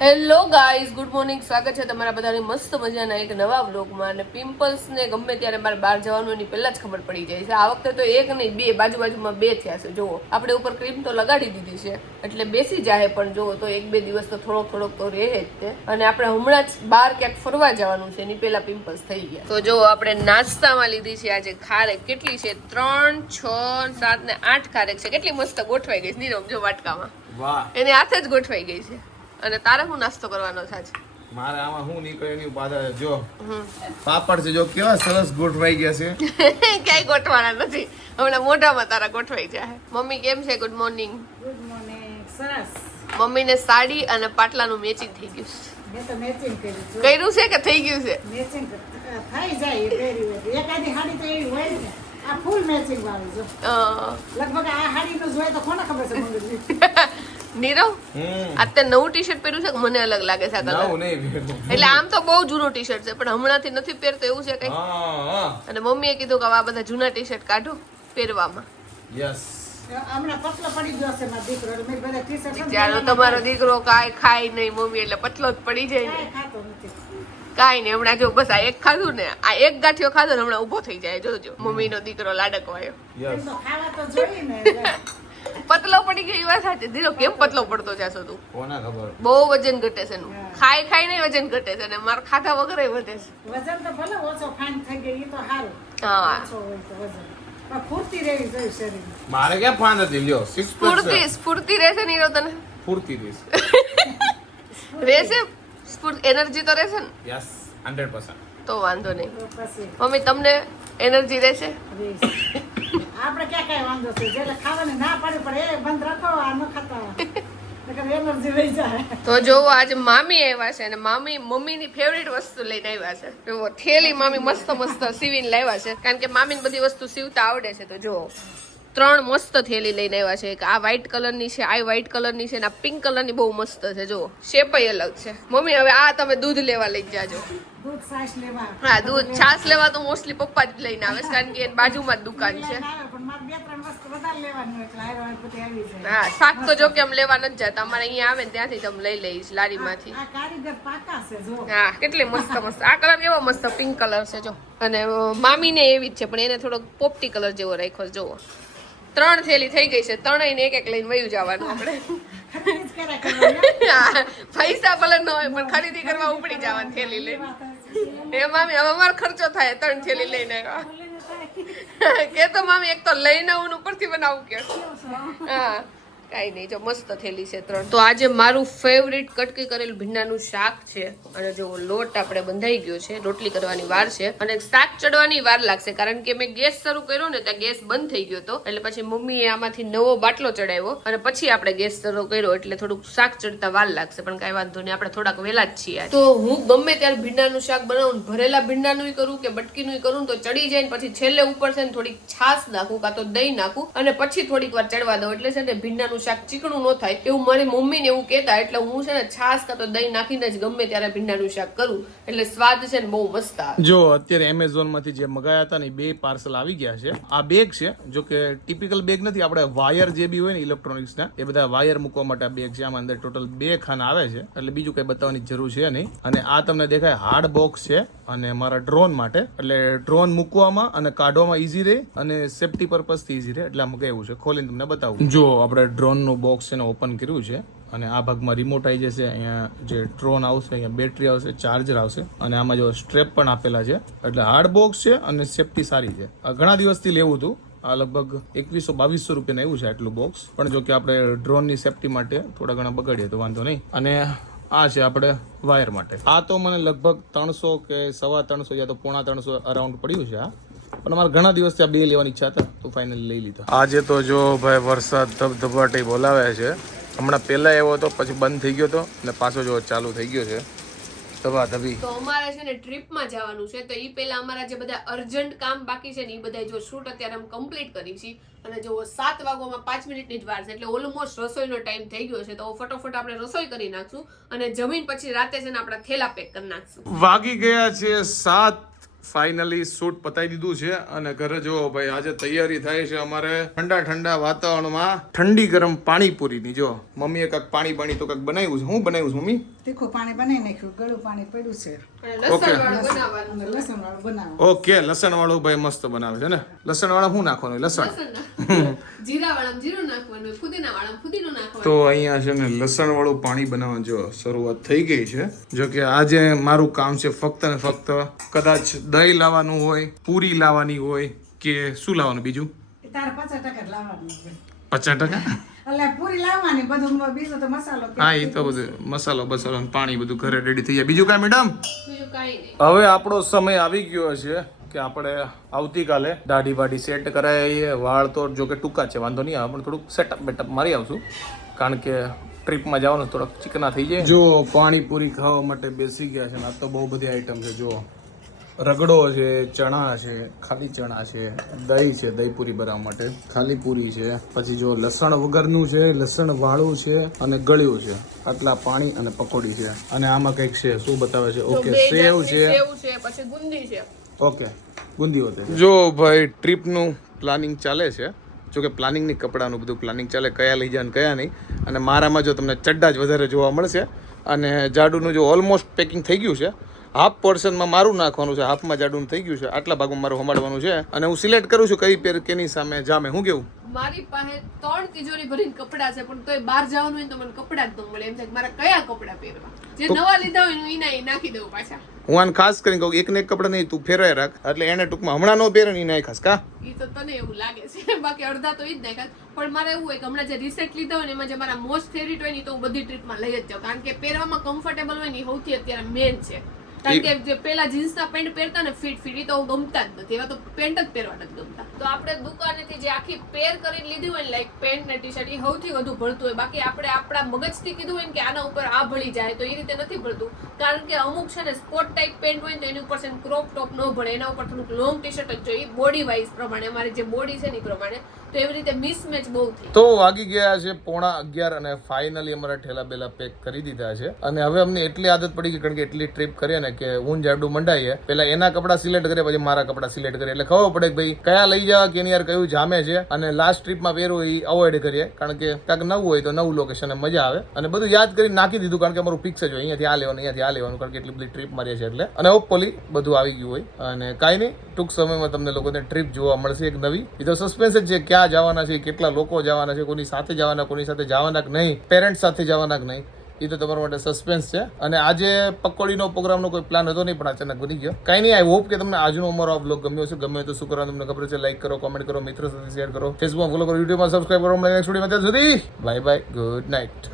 Hello guys, good morning. સ્વાગત છે તમારા બધાની મસ્ત મજાના એક નવા વ્લોગમાં. અને પિમ્પલ્સ ને ગમે ત્યારે મારે બહાર જવાનું એની પહેલા જ ખબર પડી જાય છે. આ વખતે તો એક નહીં બે બાજુમાં બે થયા છે. જુઓ, આપણે ઉપર ક્રીમ તો લગાડી દીધી છે એટલે બેસી જાય, પણ જુઓ તો એક બે દિવસ તો થોડોક તો રહે જ તે. અને આપણે હમણાં જ બહાર ક્યાંક ફરવા જવાનું છે એની પહેલા પિમ્પલ્સ થઈ ગયા. તો જુઓ, આપણે નાસ્તામાં લીધી છે આજે ખારેક. કેટલી છે? 3, 6, 7 ને 8 ખારેક છે. કેટલી મસ્ત ગોઠવાઈ ગઈ છે નીરમ, જો વાટકામાં. વાહ! એને હાથે જ ગોઠવાઈ ગઈ છે. અને તારે શું નાસ્તો કરવાનો છે આજે? મારે આમાં હું નીકળે એની પાછળ જો પાપડ છે, જો કેવા સરસ ગોઠવાઈ ગયા છે. ક્યાંય ગોઠવાના નથી, હમણાં મોઢામાં તારા ગોઠવાઈ જાય. મમ્મી કેમ છે? Good morning. Good morning. સરસ. મમ્મીને સાડી અને પાટલાનું મેચિંગ થઈ ગયું છે. મેં તો મેચિંગ કર્યું કર્યું છે કે થઈ ગયું છે? મેચિંગ થઈ જાય એ પહેરી હોય. એકાદી હાડી તો એવી હોય ને, આ ફૂલ મેચિંગ વાળું જો. લગભગ આ હાડીનું જોઈએ તો કોને ખબર છે મંગળજી. નીરવ, અત્યારે નવું ટી શર્ટ પહેર્યું છે કે મને અલગ લાગે છે આ કલર? એટલે આમ તો બહુ જૂનું ટી શર્ટ છે, પણ હમણાંથી નથી પહેરતો એવું છે કઈ? અને મમ્મીએ કીધું કે આ બધા જૂના ટી શર્ટ કાઢો પહેરવામાં. યસ, હમણાં પતલો પડી ગયો છે મારો દીકરો. એટલે મેં બધા ટી શર્ટ ચાલો, તમારો દીકરો કાંઈ ખાય નહીં મમ્મી, એટલે પતલો જ પડી જાય ને. ખાતો નથી. કાંઈ નહીં, હમણાં જો બસ આ એક ખાધું ને, આ એક ગાંઠિયો ખાધો ને હમણાં ઉભો થઈ જાય. જોજો, મમ્મીનો દીકરો લાડકવાયો. એમ તો ખાવા તો જોઈએ ને. પતલો પડી ગયો એ વાત સાચી. ધીરો કેમ પતલો પડતો જાશો તું? કોને ખબર. બહુ વજન ઘટે છે એનું. ખાઈ ને વજન ઘટે છે, અને માર ખાધા વગર વધે છે. વજન તો ભલે ઓછો ફાઇન થઈ ગઈ, એ તો સારું. હા, ઓછો હોય તો વજન પણ ફૂર્તી રહેવી જોઈએ શરીરમાં. મારે ક્યાં ફાન હતી, લ્યો સ્ફૂર્તિ રહેશે નીરવ તને? ફૂર્તી રહીશ. રહેશે એનર્જી તો રહેશે ને? યસ, 100%. તો વાંધો નહીં. તો પછી મમ્મી, તમને એનર્જી રહેશે? આપણે ક્યાં કઈ વાંધો છે, જેને ખાવાની ના પાડી પડે એ બંધ રાખો, આ ન ખાતા એનર્જી રહી જાય. તો જોવો, આજે મામી આવ્યા છે, અને મામી મમ્મીની ફેવરિટ વસ્તુ લઈને આવ્યા છે. જોવો, થેલી મામી મસ્ત સીવીને લાવ્યા છે, કારણ કે મામીને બધી વસ્તુ સીવતા આવડે છે. તો જોવો, 3 મસ્ત થેલી લઈને આવ્યા છે. એક આ વ્હાઈટ કલરની છે, આ વ્હાઈટ કલરની છે, અને આ પિંક કલરની બહુ મસ્ત છે. જોવો, શેપય અલગ છે. મમ્મી, હવે આ તમે દૂધ લેવા લઈ જાજો. દૂધ છાશ લેવા. હા, દૂધ છાશ લેવા તો મોસ્ટલી પપ્પા જ લઈને આવે છે, કારણ કે એની બાજુમાં જ દુકાન છે. પણ મારે 2-3 વસ્તુ વધારે લેવાની હોય એટલે આવ્યા પછી આવી જાય. હા, શાક તો જો કે અમે લેવા નથી જતા, અમારે અહીંયા આવે ને ત્યાંથી તમે લઈ લઈશ લારીમાંથી. આ કારીગર પાકા છે જો. હા, કેટલી મસ્ત. આ કલર કેવો મસ્ત પિંક કલર છે જો. અને મામીને એવી જ છે, પણ એને થોડોક પોપટી કલર જેવો રાખ્યો. જોવો, 3 થેલી થઈ ગઈ છે. 3 ને એક લઈને વયું જવાનું આપણે. ખરીદી જ કર્યા કરવાની. પૈસા ભલે ન હોય પણ ખરીદી કરવા ઉપડી જવાની થેલી લઈને. એ મામી, હવે અમારો ખર્ચો થાય 3 થેલી લઈને આવ્યા. કે તો મામી, એક તો લઈને આવું ઉપરથી બનાવું કે. હા, કાંઈ નહીં, જો મસ્ત થેલી છે 3. તો આજે મારું ફેવરિટ કટકી કરેલ ભીંડાનું શાક છે. અને જો લોટ આપણે બંધાઈ ગયો છે, રોટલી કરવાની વાર છે, અને શાક ચડવાની વાર લાગશે, કારણ કે મેં ગેસ શરૂ કર્યો ને ત્યાં ગેસ બંધ થઈ ગયો હતો. એટલે પછી મમ્મીએ આમાંથી નવો બાટલો ચડાવ્યો, અને પછી આપણે ગેસ શરૂ કર્યો, એટલે થોડુંક શાક ચડતા વાર લાગશે. પણ કાંઈ વાંધો નહીં, આપણે થોડાક વહેલા જ છીએ. તો હું ગમે ત્યારે ભીંડાનું શાક બનાવું, ભરેલા ભીંડાનું કરું કે બટકીનું કરું, તો ચડી જાય ને પછી છેલ્લે ઉપર છે ને થોડીક છાશ નાખું કાં તો દહીં નાખું, અને પછી થોડીક વાર ચડવા દઉં. એટલે છે ને ભીંડાનું શાક ચીકણું ન થાય, એવું મારી મમ્મી ને એવું કહેતા. એટલે હું છે ને છાશ કાં તો દહીં નાખીને જ ગમે ત્યારે ભીંડાનું શાક કરું, એટલે સ્વાદ છે ને બહુ મસ્ત આવે. જો અત્યારે એમેઝોન માંથી જે મગાયા હતા ને 2 પાર્સલ આવી ગયા છે. આ બેગ છે, જો કે ટિપિકલ બેગ નથી, આપણે વાયર જે બી હોય ને ઇલેક્ટ્રોનિક્સ ના, એ બધા વાયર મૂકવા માટે આ બેગ છે. આમાં અંદર ટોટલ 2 ખાના આવે છે, એટલે બીજું કઈ બતાવવાની જરૂર છે નહીં. અને આ તમને દેખાય હાર્ડ બોક્સ છે, અને મારા ડ્રોન માટે, એટલે ડ્રોન મૂકવામાં અને કાઢવામાં ઈઝી રહે, અને સેફટી પર્પઝ થી ઈઝી રહે, એટલે આ મગાવ્યું છે. ખોલીને તમને બતાવું. જો આપણે ડ્રોન નું બોક્સ એને ઓપન કર્યું છે, અને આ ભાગમાં રિમોટ આવી જશે. અહીંયા જે ડ્રોન આવશે, અહીંયા બેટરી આવશે, ચાર્જર આવશે, અને આમાં જો સ્ટ્રેપ પણ આપેલા છે. એટલે હાર્ડ બોક્સ છે અને સેફટી સારી છે. આ ઘણા દિવસથી લેવું હતું. આ લગભગ 2100-2200 રૂપિયાનું આવ્યું છે આટલું બોક્સ. પણ જો કે આપણે ડ્રોનની સેફટી માટે થોડા ઘણા બગાડીએ તો વાંધો નહીં. અને આ છે આપણે વાયર માટે. આ તો મને લગભગ 300 કે 350 યા તો 350 અરાઉન્ડ પડ્યું છે આ. પણ અમારે ઘણા દિવસથી આ 2 લેવાની ઈચ્છા હતા, તો ફાઇનલી લઈ લીધા. આજે તો જો ભાઈ વરસાદ ધબધબાટી બોલાવે છે. હમણાં પહેલા એવો હતો, પછી બંધ થઈ ગયો હતો, અને પાછો જો ચાલુ થઈ ગયો છે ધબાધબી. તો અમારે છે ને ટ્રીપમાં જવાનું છે, તો એ પહેલા અમારા જે બધા અર્જન્ટ કામ બાકી છે ને એ બધા જો શૂટ અત્યારે અમે કમ્પ્લીટ કરી છે. અને જો 7 વાગવામાં 5 મિનિટની જ વાર છે, એટલે ઓલમોસ્ટ રસોઈનો ટાઈમ થઈ ગયો છે. તો ફટોફટ આપણે રસોઈ કરી નાખશું, અને જમીન પછી રાતે છે ને આપણા થેલા પેક કરી નાખશું. વાગી ગયા છે 7. ફાઇનલી શૂટ પતાવી દીધું છે, અને ઘરે જો ભાઈ આજે તૈયારી થાય છે અમારે ઠંડા વાતાવરણમાં ઠંડી ગરમ પાણીપુરીની. જો મમ્મીએ કાંઈક પાણી તો કાંઈક બનાવ્યું છે. શું બનાવ્યું છે મમ્મી? તીખું પાણી બનાવી નાખ્યું, ગળું પાણી પડ્યું છે અને લસણ વાળું બનાવવાનું. અને લસણ વાળું બનાવવાનું. ઓકે, લસણ વાળું ભાઈ મસ્ત બનાવે છે ને. લસણ વાળા શું નાખવાનું? લસણ. જીરા વાળામાં જીરું નાખવાનું, ફુદીના વાળામાં ફુદીનું નાખવાનું. તો અહીંયા છે ને લસણ વાળું પાણી બનાવવાની જો શરૂઆત થઈ ગઈ છે. જો કે આજે મારું કામ છે ફક્ત ને ફક્ત કદાચ દહીં લાવવાનું હોય, પૂરી લાવવાની હોય કે શું લાવવાનું બીજું? તારે 50% લાવવાનું છે. 50%? એટલે પૂરી લાવવાની, બધું બીજું તો મસાલો હા, એ તો બધું મસાલો બસાલો ને પાણી બધું ઘરે રેડી થઈ જાય. બીજું કાંઈ મેડમ? બીજું કાંઈ નહીં. હવે આપણો સમય આવી ગયો છે કે આપણે આવતીકાલે દાઢી બાઢી સેટ કરાવીએ. વાળ તો જો કે ટૂંકા છે, વાંધો નહીં આવે, પણ થોડુંક સેટઅપ બેટઅપ મારી આવશું, કારણ કે ટ્રીપમાં જવાનું થોડાક ચીકના થઈ જાય. જો પાણીપુરી ખાવા માટે બેસી ગયા છે ને, આ તો બહુ બધી આઈટમ છે. જો રગડો છે, ચણા છે, ખાલી ચણા છે, દહીં છે, દહીં પૂરી બનાવવા માટે, ખાલી પૂરી છે, પછી જો લસણ વગરનું છે, લસણ વાળું છે અને ગળ્યું છે, આટલા પાણી અને પકોડી છે. અને આમાં કંઈક છે, શું બતાવે છે? ઓકે, સેવ છે, સેવ છે, પછી ગુંદી છે. ઓકે, બુંદી હોતે. જો ભાઈ ટ્રીપનું પ્લાનિંગ ચાલે છે. જો કે પ્લાનિંગની કપડાનું બધું પ્લાનિંગ ચાલે, કયા લઈ જાય કયા નહીં. અને મારામાં જો તમને ચડ્ડા જ વધારે જોવા મળશે. અને જાડુનું જો ઓલમોસ્ટ પેકિંગ થઈ ગયું છે. હાફ પોર્શનમાં મારું નાખવાનું છે, હાફમાં જાડુનું થઈ ગયું છે, આટલા ભાગમાં મારું હમાડવાનું છે. અને હું સિલેક્ટ કરું છું કઈ પેર કેની સામે જામે. હું કેવું, મારી પાસે 3 તિજોરી ભરીને કપડા છે, પણ તોય બહાર જવાનું હોય તો મને કપડા જ ન મળે. એમ થાય મારા કયા કપડા પહેરવા, જે નવા લીધા હોય ને એના નાખી દઉં પાછા. હું આને ખાસ કરીને કહું, એક ને એક કપડા નહીં તું ફેરવાય રાખ, એટલે એને ટૂંકમાં હમણાં નો પહેરે ને એને ખાસ કા. એ તો તને એવું લાગે છે, બાકી અડધા તો ઈ જ નાખ્યા. પણ મારે એવું હોય કે હમણાં જે રિસેટ લીધા હોય ને એમાં જે મારા મોસ્ટ ફેવરિટ હોય ને તો હું બધી ટ્રીપમાં લઈ જ જાઉં, કારણ કે પહેરવામાં કમ્ફર્ટેબલ હોય ને સૌથી અત્યારે મેન છે. કારણ કે જે પેલા જીન્સના પેન્ટ પહેરતા ને ફિટ ફિટ, તો ગમતા જ નથી. એવા તો પેન્ટ જ પહેરવા નથી ગમતા. તો આપણે દુકાનેથી જે આખી પેર કરીને લીધી હોય ને, લાઈક પેન્ટ ને ટી શર્ટ, એ સૌથી વધુ ભળતું હોય. બાકી આપણે આપણા મગજથી કીધું હોય ને કે આના ઉપર આ ભળી જાય, તો એ રીતે નથી ભળતું. કારણ કે અમુક છે ને સ્પોર્ટ ટાઈપ પેન્ટ હોય ને તો એની ઉપર છે ક્રોપ ટોપ ન ભળે, એના ઉપર થોડુંક લોંગ ટી શર્ટ જ જોઈએ, બોડી વાઇઝ પ્રમાણે, અમારી જે બોડી છે ને એ પ્રમાણે. તો એવી રીતે મિસમેચ બહુ થઈ. તો વાગી ગયા છે 11:15 અને ફાઇનલી અમારા ઠેલા બેલા પેક કરી દીધા છે. અને હવે અમને એટલી આદત પડી ગઈ, કારણ કે એટલી ટ્રીપ કરીએ ને કે હું જાડું મંડાઈએ, પેલા એના કપડા સિલેક્ટ કરે, પછી મારા કપડા સિલેક્ટ કરે, એટલે ખબર પડે કે ભાઈ કયા લઈ જવા કે યાર કયું જામે છે. અને લાસ્ટ ટ્રીપમાં પહેરવું એ અવોઇડ કરીએ, કારણ કે ક્યાંક નવું હોય તો નવું લોકેશન મજા આવે. અને બધું યાદ કરી નાખી દીધું, કારણ કે અમારું ફિક્સ જ હોય, અહીંયાથી આ લેવાનું, અહીંયાથી આ લેવાનું, કારણ કે એટલી બધી ટ્રીપ મારીએ છીએ એટલે. અને હોપફુલી બધું આવી ગયું હોય. અને કાંઈ નહીં, ટૂંક સમયમાં તમને લોકોને ટ્રીપ જોવા મળશે એક નવી. એ તો સસ્પેન્સ જ છે, ક્યાં જવાના છે, કેટલા લોકો જવાના છે, કોની સાથે જવાના, કોની સાથે જવાના કે નહીં, પેરેન્ટ્સ સાથે જવાના કે નહીં, એ તો તમારા માટે સસ્પેન્સ છે. અને આજે પકોડીનો પ્રોગ્રામનો કોઈ પ્લાન હતો નહીં, પણ અચાનક બની ગયો. કાંઈ નહીં, આઈ હોપ કે તમને આજનો અમારો આ બ્લોગ ગમ્યો હશે. ગમે તો શું કરવાનું તમને ખબર છે, લાઈક કરો, કોમેન્ટ કરો, મિત્રો સાથે શેર કરો, ફેસબુકમાં ફોલો કરો, યુટ્યુબમાં સબસ્ક્રાઈબ કરો. મળીએ નેક્સ્ટ વિડીયોમાં. ત્યાં સુધી બાય બાય, ગુડ નાઇટ.